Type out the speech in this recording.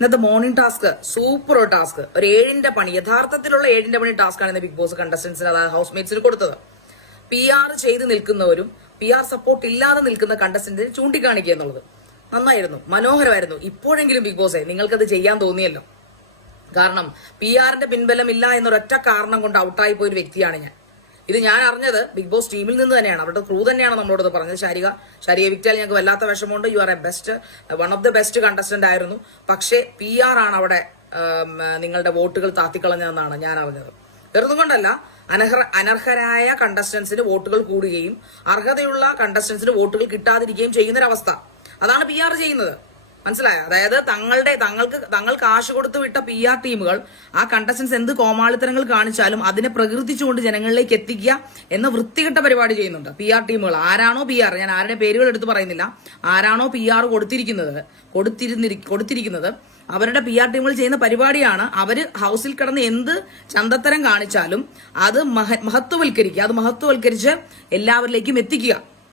ഇന്നത്തെ morning task super task ഒരു ഏഴിന്റെ പണി യഥാർത്ഥത്തിലുള്ള ഏഴിന്റെ പണി ടാസ്ക് ആണ് ബിഗ് ബോസ് കണ്ടസ്റ്റൻസിന് അതായത് ഹൗസ് മേറ്റ്സിന് കൊടുത്തത്. പി ആർ ചെയ്ത് നിൽക്കുന്നവരും പി ആർ സപ്പോർട്ട് ഇല്ലാതെ നിൽക്കുന്ന കണ്ടസ്റ്റന്റിനെ ചൂണ്ടിക്കാണിക്കുക എന്നുള്ളത്. നന്നായിരുന്നു മനോഹരമായിരുന്നു. ഇപ്പോഴെങ്കിലും ബിഗ് ബോസേ നിങ്ങൾക്കത് ചെയ്യാൻ തോന്നിയല്ലോ. കാരണം പി ആറിന്റെ പിൻബലം ഇല്ല എന്നൊരൊറ്റ കാരണം കൊണ്ട് ഔട്ടായി പോയ ഒരു വ്യക്തിയാണ് ഞാൻ. ഇത് ഞാൻ അറിഞ്ഞത് ബിഗ് ബോസ് ടീമിൽ നിന്ന് തന്നെയാണ്. അവരുടെ ക്രൂ തന്നെയാണ് നമ്മളോട് പറഞ്ഞത്. ശാരിക ശാരിക വിറ്റാൽ ഞങ്ങൾക്ക് വല്ലാത്ത വിഷമമുണ്ട്. You are a best one of the best contestant ആയിരുന്നു. പക്ഷേ പി ആർ ആണ് അവിടെ നിങ്ങളുടെ വോട്ടുകൾ താത്തിക്കളഞ്ഞതെന്നാണ് ഞാൻ അറിഞ്ഞത്. വെറുതെ കൊണ്ടല്ല അനർഹ അനർഹരായ കണ്ടസ്റ്റൻസിന് വോട്ടുകൾ കൂടുകയും അർഹതയുള്ള കണ്ടസ്റ്റൻസിന് വോട്ടുകൾ കിട്ടാതിരിക്കുകയും ചെയ്യുന്നൊരവസ്ഥ. അതാണ് പി ആർ ചെയ്യുന്നത്. മനസ്സിലായോ? അതായത് തങ്ങളുടെ തങ്ങൾക്ക് തങ്ങൾ കാശ് കൊടുത്തു വിട്ട പി ആർ ടീമുകൾ ആ കണ്ടസ്റ്റൻസ് എന്ത് കോമാളിത്തരങ്ങൾ കാണിച്ചാലും അതിനെ പ്രകീർത്തിച്ചുകൊണ്ട് ജനങ്ങളിലേക്ക് എത്തിക്കുക എന്ന വൃത്തികെട്ട പരിപാടി ചെയ്യുന്നുണ്ട് പി ആർ ടീമുകൾ ആരാണോ പി ആർ ഞാൻ ആരുടെ പേരുകൾ എടുത്ത് പറയുന്നില്ല. ആരാണോ പി ആർ കൊടുത്തിരിക്കുന്നത് കൊടുത്തിരുന്നിരി കൊടുത്തിരിക്കുന്നത് അവരുടെ പി ആർ ടീമുകൾ ചെയ്യുന്ന പരിപാടിയാണ്. അവർ ഹൗസിൽ കിടന്ന് എന്ത് ചന്തത്തരം കാണിച്ചാലും അത് മഹ മഹത്വവൽക്കരിക്കുക. അത് മഹത്വവൽക്കരിച്ച് എല്ലാവരിലേക്കും എത്തിക്കുക.